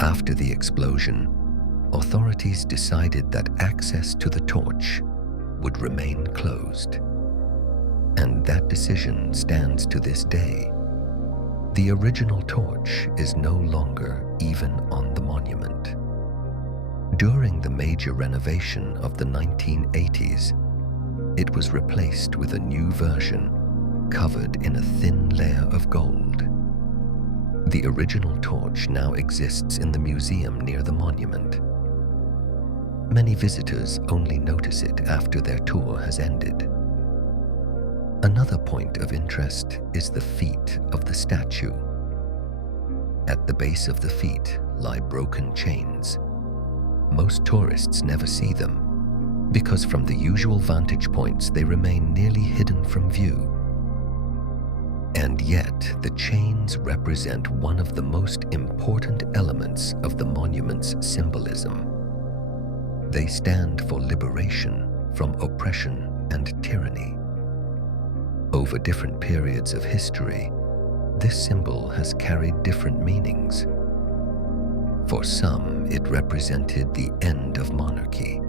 After the explosion, authorities decided that access to the torch would remain closed. And that decision stands to this day. The original torch is no longer even on the monument. During the major renovation of the 1980s, it was replaced with a new version covered in a thin layer of gold. The original torch now exists in the museum near the monument. Many visitors only notice it after their tour has ended. Another point of interest is the feet of the statue. At the base of the feet lie broken chains. Most tourists never see them, because from the usual vantage points they remain nearly hidden from view. And yet, the chains represent one of the most important elements of the monument's symbolism. They stand for liberation from oppression and tyranny. Over different periods of history, this symbol has carried different meanings. For some, it represented the end of monarchy.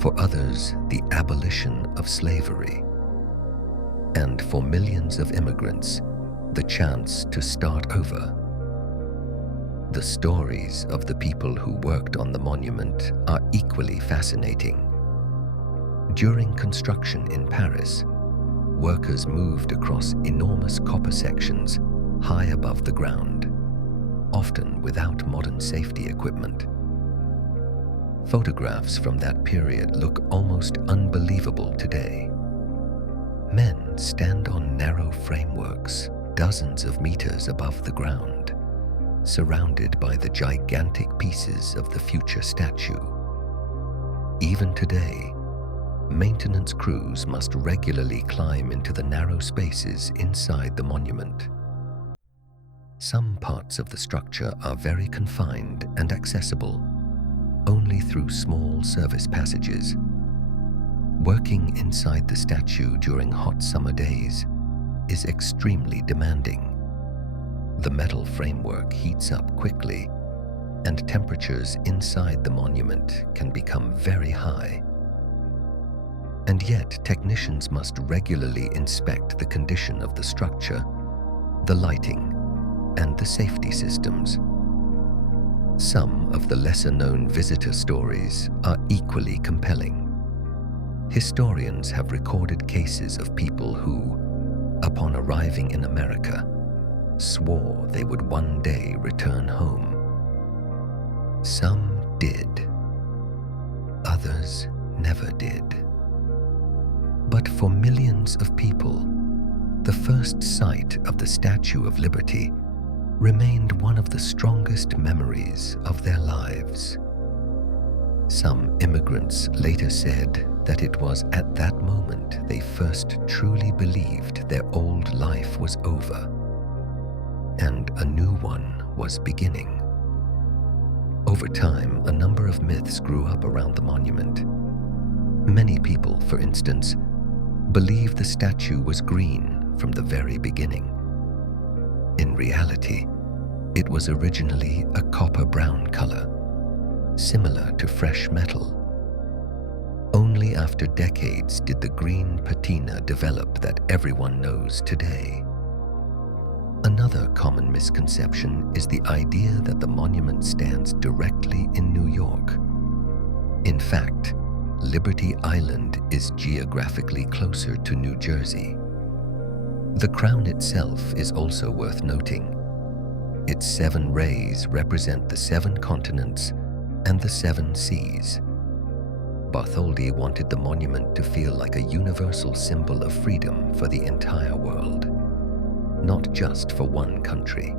For others, the abolition of slavery. And for millions of immigrants, the chance to start over. The stories of the people who worked on the monument are equally fascinating. During construction in Paris, workers moved across enormous copper sections high above the ground, often without modern safety equipment. Photographs from that period look almost unbelievable today. Men stand on narrow frameworks dozens of meters above the ground, surrounded by the gigantic pieces of the future statue. Even today, maintenance crews must regularly climb into the narrow spaces inside the monument. Some parts of the structure are very confined and accessible only through small service passages. Working inside the statue during hot summer days is extremely demanding. The metal framework heats up quickly, and temperatures inside the monument can become very high. And yet, technicians must regularly inspect the condition of the structure, the lighting, and the safety systems. Some of the lesser-known visitor stories are equally compelling. Historians have recorded cases of people who, upon arriving in America, swore they would one day return home. Some did. Others never did. But for millions of people, the first sight of the Statue of Liberty remained one of the strongest memories of their lives. Some immigrants later said that it was at that moment they first truly believed their old life was over and a new one was beginning. Over time, a number of myths grew up around the monument. Many people, for instance, believe the statue was green from the very beginning. In reality, it was originally a copper-brown color, similar to fresh metal. Only after decades did the green patina develop that everyone knows today. Another common misconception is the idea that the monument stands directly in New York. In fact, Liberty Island is geographically closer to New Jersey. The crown itself is also worth noting. Its 7 rays represent the 7 continents and the 7 seas. Bartholdi wanted the monument to feel like a universal symbol of freedom for the entire world, not just for one country.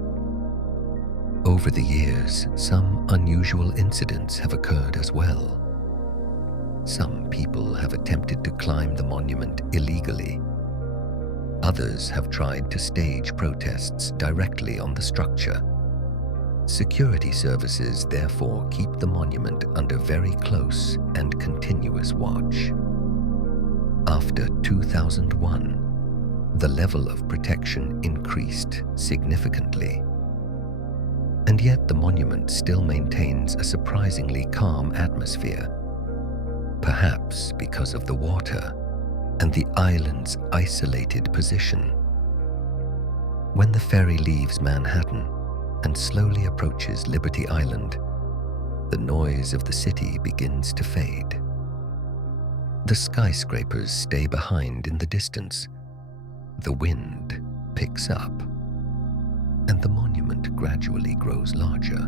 Over the years, some unusual incidents have occurred as well. Some people have attempted to climb the monument illegally. Others have tried to stage protests directly on the structure. Security services therefore keep the monument under very close and continuous watch. After 2001, the level of protection increased significantly. And yet the monument still maintains a surprisingly calm atmosphere, perhaps because of the water and the island's isolated position. When the ferry leaves Manhattan and slowly approaches Liberty Island, the noise of the city begins to fade. The skyscrapers stay behind in the distance. The wind picks up, and the monument gradually grows larger,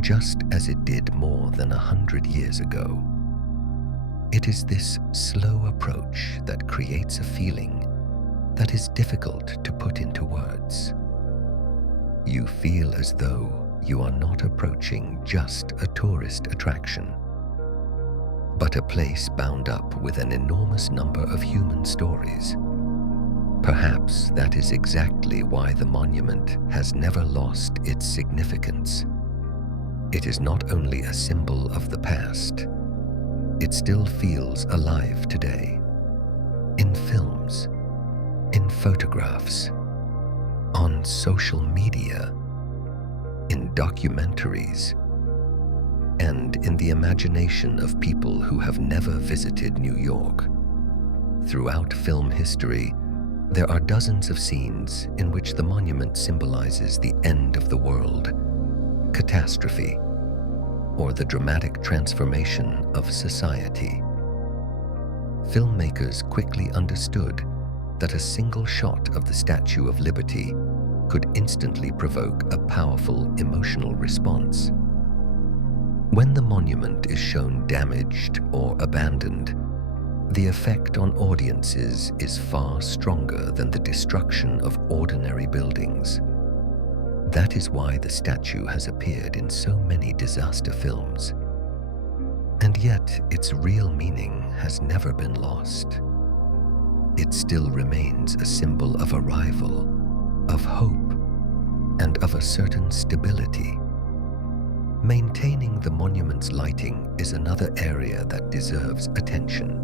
just as it did more than 100 years ago. It is this slow approach that creates a feeling that is difficult to put into words. You feel as though you are not approaching just a tourist attraction, but a place bound up with an enormous number of human stories. Perhaps that is exactly why the monument has never lost its significance. It is not only a symbol of the past, it still feels alive today. In films, in photographs, on social media, in documentaries, and in the imagination of people who have never visited New York. Throughout film history, there are dozens of scenes in which the monument symbolizes the end of the world, catastrophe, or the dramatic transformation of society. Filmmakers quickly understood that a single shot of the Statue of Liberty could instantly provoke a powerful emotional response. When the monument is shown damaged or abandoned, the effect on audiences is far stronger than the destruction of ordinary buildings. That is why the statue has appeared in so many disaster films. And yet, its real meaning has never been lost. It still remains a symbol of arrival, of hope, and of a certain stability. Maintaining the monument's lighting is another area that deserves attention.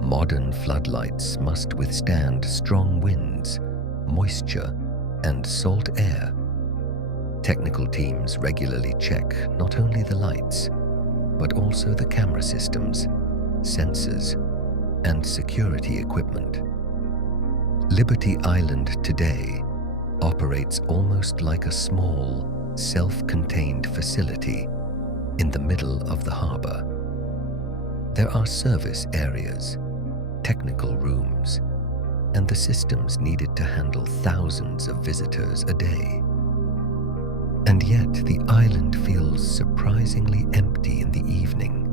Modern floodlights must withstand strong winds, moisture, and salt air. Technical teams regularly check not only the lights, but also the camera systems, sensors, and security equipment. Liberty Island today operates almost like a small, self-contained facility in the middle of the harbor. There are service areas, technical rooms, and the systems needed to handle thousands of visitors a day. And yet the island feels surprisingly empty in the evening.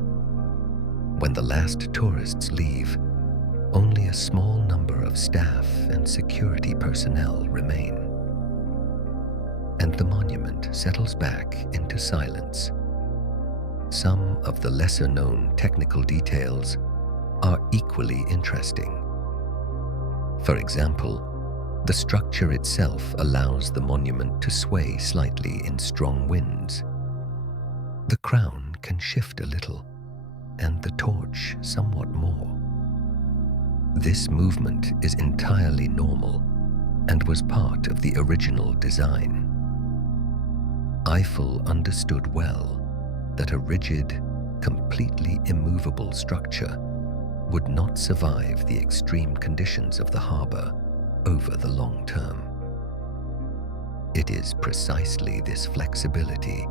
When the last tourists leave, a small number of staff and security personnel remain. And the monument settles back into silence. Some of the lesser-known technical details are equally interesting. For example, the structure itself allows the monument to sway slightly in strong winds. The crown can shift a little, and the torch somewhat more. This movement is entirely normal and was part of the original design. Eiffel understood well that a rigid, completely immovable structure would not survive the extreme conditions of the harbor over the long term. It is precisely this flexibility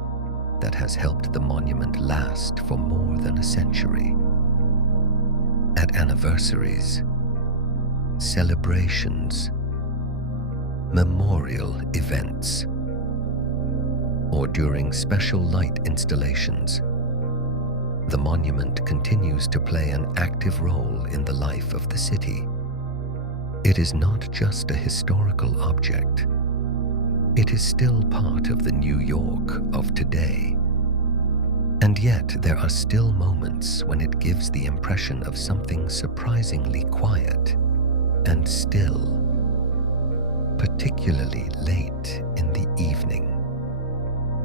that has helped the monument last for more than a century. At anniversaries, celebrations, memorial events, or during special light installations, the monument continues to play an active role in the life of the city. It is not just a historical object. It is still part of the New York of today. And yet there are still moments when it gives the impression of something surprisingly quiet and still, particularly late in the evening.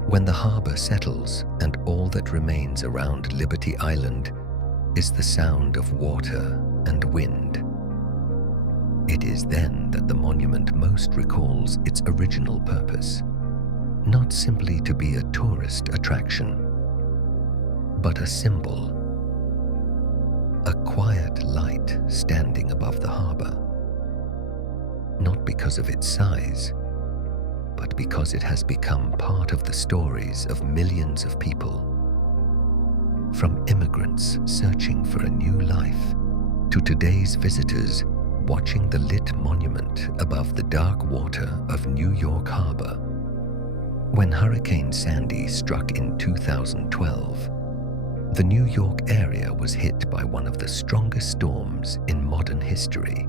When the harbor settles and all that remains around Liberty Island is the sound of water and wind, it is then that the monument most recalls its original purpose, not simply to be a tourist attraction, but a symbol, a quiet light standing above the harbor, not because of its size, but because it has become part of the stories of millions of people. From immigrants searching for a new life to today's visitors watching the lit monument above the dark water of New York Harbor. When Hurricane Sandy struck in 2012, the New York area was hit by one of the strongest storms in modern history.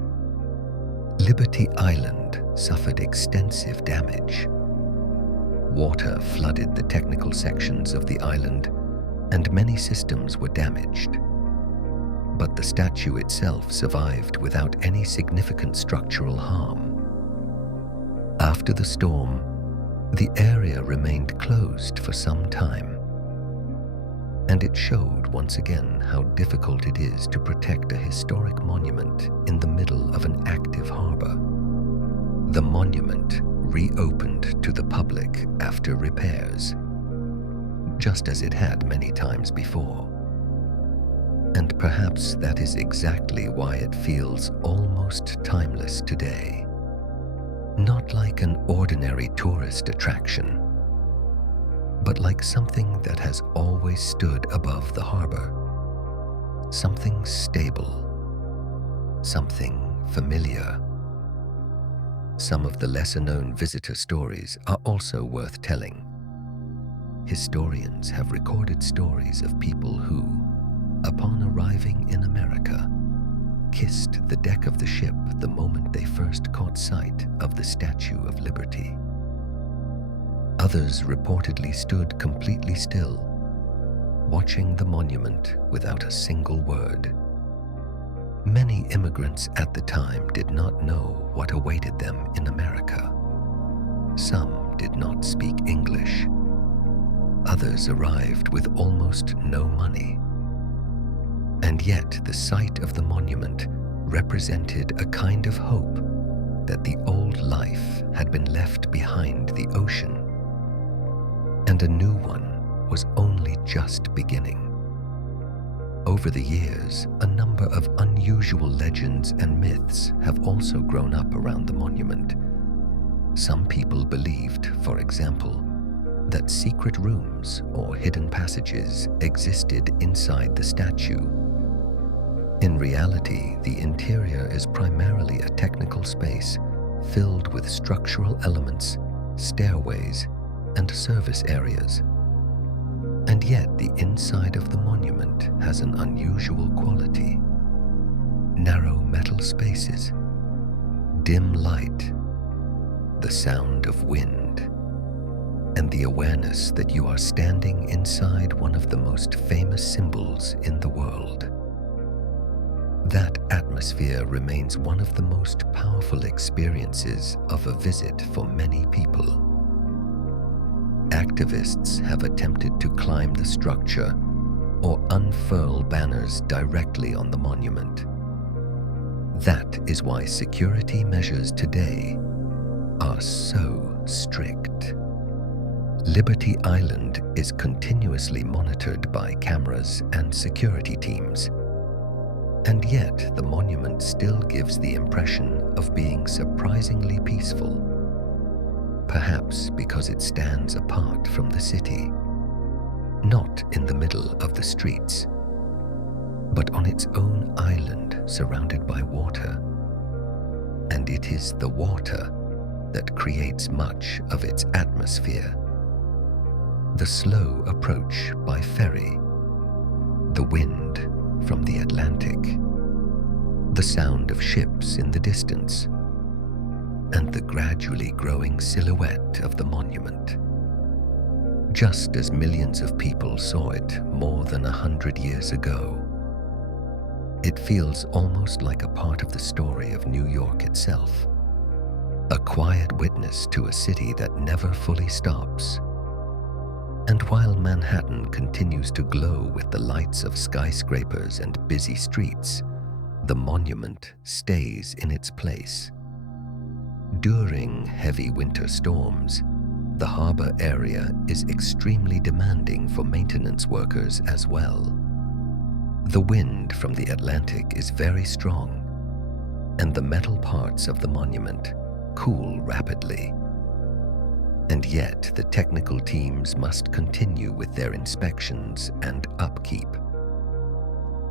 Liberty Island suffered extensive damage. Water flooded the technical sections of the island, and many systems were damaged. But the statue itself survived without any significant structural harm. After the storm, the area remained closed for some time, and it showed once again how difficult it is to protect a historic monument in the middle of an active harbor. The monument reopened to the public after repairs, just as it had many times before. And perhaps that is exactly why it feels almost timeless today. Not like an ordinary tourist attraction, but like something that has always stood above the harbor. Something stable, something familiar. Some of the lesser-known visitor stories are also worth telling. Historians have recorded stories of people who, upon arriving in America, kissed the deck of the ship the moment they first caught sight of the Statue of Liberty. Others reportedly stood completely still, watching the monument without a single word. Many immigrants at the time did not know what awaited them in America. Some did not speak English. Others arrived with almost no money. And yet the sight of the monument represented a kind of hope that the old life had been left behind the ocean, and a new one was only just beginning. Over the years, a number of unusual legends and myths have also grown up around the monument. Some people believed, for example, that secret rooms or hidden passages existed inside the statue. In reality, the interior is primarily a technical space filled with structural elements, stairways, and service areas. And yet the inside of the monument has an unusual quality. narrow metal spaces, dim light, the sound of wind, and the awareness that you are standing inside one of the most famous symbols in the world. That atmosphere remains one of the most powerful experiences of a visit for many people. Activists have attempted to climb the structure or unfurl banners directly on the monument. That is why security measures today are so strict. Liberty Island is continuously monitored by cameras and security teams, and yet the monument still gives the impression of being surprisingly peaceful, perhaps because it stands apart from the city, not in the middle of the streets, but on its own island surrounded by water. And it is the water that creates much of its atmosphere. The slow approach by ferry, the wind from the Atlantic, the sound of ships in the distance, and the gradually growing silhouette of the monument. Just as millions of people saw it more than 100 years ago, it feels almost like a part of the story of New York itself, a quiet witness to a city that never fully stops. And while Manhattan continues to glow with the lights of skyscrapers and busy streets, the monument stays in its place. During heavy winter storms, the harbor area is extremely demanding for maintenance workers as well. The wind from the Atlantic is very strong, and the metal parts of the monument cool rapidly. And yet the technical teams must continue with their inspections and upkeep.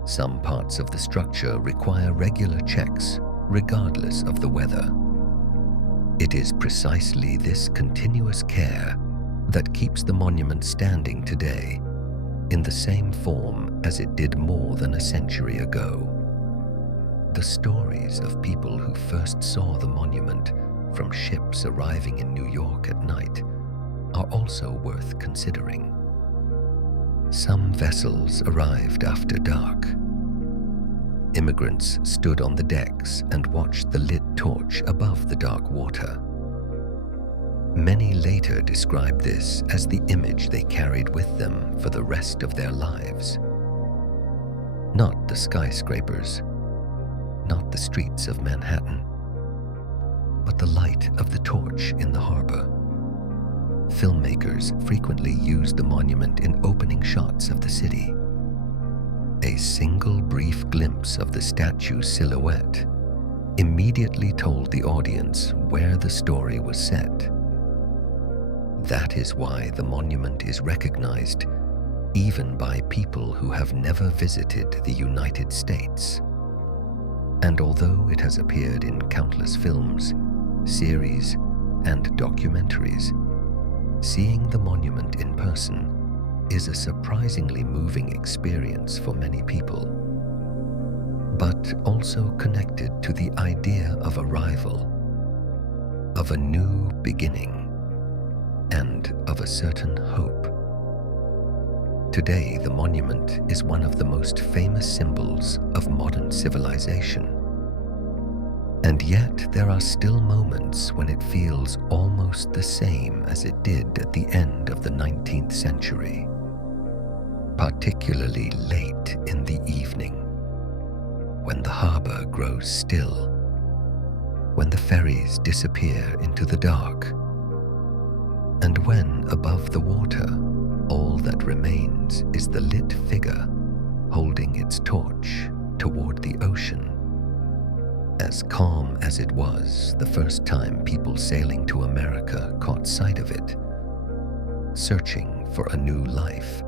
Some parts of the structure require regular checks, regardless of the weather. It is precisely this continuous care that keeps the monument standing today in the same form as it did more than a century ago. The stories of people who first saw the monument from ships arriving in New York at night are also worth considering. Some vessels arrived after dark. Immigrants stood on the decks and watched the lit torch above the dark water. Many later described this as the image they carried with them for the rest of their lives. Not the skyscrapers, not the streets of Manhattan, but the light of the torch in the harbor. Filmmakers frequently used the monument in opening shots of the city. A single brief glimpse of the statue's silhouette immediately told the audience where the story was set. That is why the monument is recognized even by people who have never visited the United States. And although it has appeared in countless films, series, and documentaries, seeing the monument in person is a surprisingly moving experience for many people, but also connected to the idea of arrival, of a new beginning, and of a certain hope. Today, the monument is one of the most famous symbols of modern civilization. And yet, there are still moments when it feels almost the same as it did at the end of the 19th century, particularly late in the evening, when the harbor grows still, when the ferries disappear into the dark, and when above the water, all that remains is the lit figure holding its torch toward the ocean. As calm as it was the first time people sailing to America caught sight of it, searching for a new life.